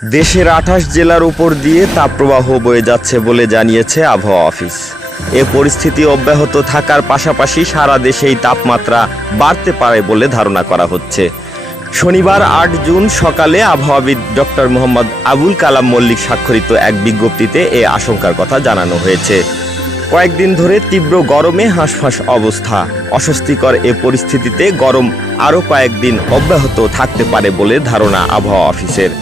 দেশের আঠাশ জেলার উপর দিয়ে তাপপ্রবাহ বয়ে যাচ্ছে বলে জানিয়েছে আবহাওয়া অফিস। এ পরিস্থিতি অব্যাহত থাকার পাশাপাশি সারা দেশেই তাপমাত্রা বাড়তে পারে বলে ধারণা করা হচ্ছে। শনিবার আট জুন সকালে আবহাওয়াবিদ ডক্টর মোহাম্মদ আবুল কালাম মল্লিক স্বাক্ষরিত এক বিজ্ঞপ্তিতে এ আশঙ্কার কথা জানানো হয়েছে। কয়েকদিন ধরে তীব্র গরমে হাঁসফাঁস অবস্থা। অস্বস্তিকর এ পরিস্থিতিতে গরম আরও কয়েকদিন অব্যাহত থাকতে পারে বলে ধারণা আবহাওয়া অফিসের।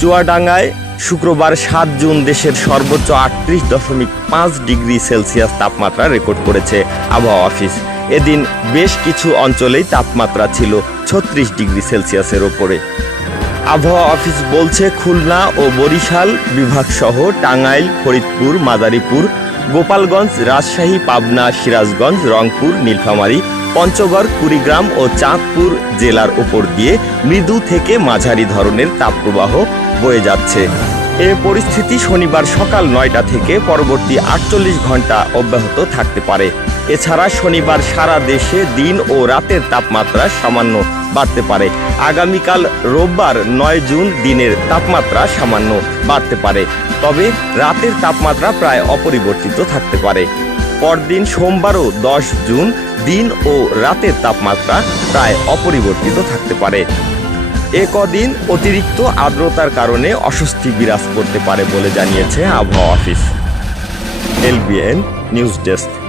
চুয়াডাঙ্গায় শুক্রবার সাত জুন দেশের সর্বোচ্চ আটত্রিশ দশমিক পাঁচ ডিগ্রি সেলসিয়াস তাপমাত্রা রেকর্ড করেছে আবহাওয়া অফিস। এদিন বেশ কিছু অঞ্চলেই তাপমাত্রা ছিল ছত্রিশ ডিগ্রি সেলসিয়াসের ওপরে। আবহাওয়া অফিস বলছে খুলনা ও বরিশাল বিভাগ সহ টাঙ্গাইল, ফরিদপুর, মাদারীপুর গোপালগঞ্জ, রাজশাহী, পাবনা, সিরাজগঞ্জ, রংপুর, নীলফামারী, পঞ্চগড়, কুড়িগ্রাম ও চাঁদপুর জেলার উপর দিয়ে মৃদু থেকে মাঝারি ধরনের তাপপ্রবাহ বয়ে যাচ্ছে। এ পরিস্থিতি শনিবার সকাল নয়টা থেকে পরবর্তী আটচল্লিশ ঘণ্টা অব্যাহত থাকতে পারে। এছাড়া শনিবার সারা দেশে দিন ও রাতের তাপমাত্রা সামান্য বাড়তে পারে। আগামীকাল রোববার নয় জুন দিনের তাপমাত্রা সামান্য বাড়তে পারে। তবে রাতের তাপমাত্রা প্রায় অপরিবর্তিত থাকতে পারে। পরদিন সোমবারও দশ জুন দিন ও রাতের তাপমাত্রা প্রায় অপরিবর্তিত থাকতে পারে। এ কদিন অতিরিক্ত আর্দ্রতার কারণে অস্বস্তি বিরাজ করতে পারে বলে জানিয়েছে আবহাওয়া অফিস। এলবিএন news desk.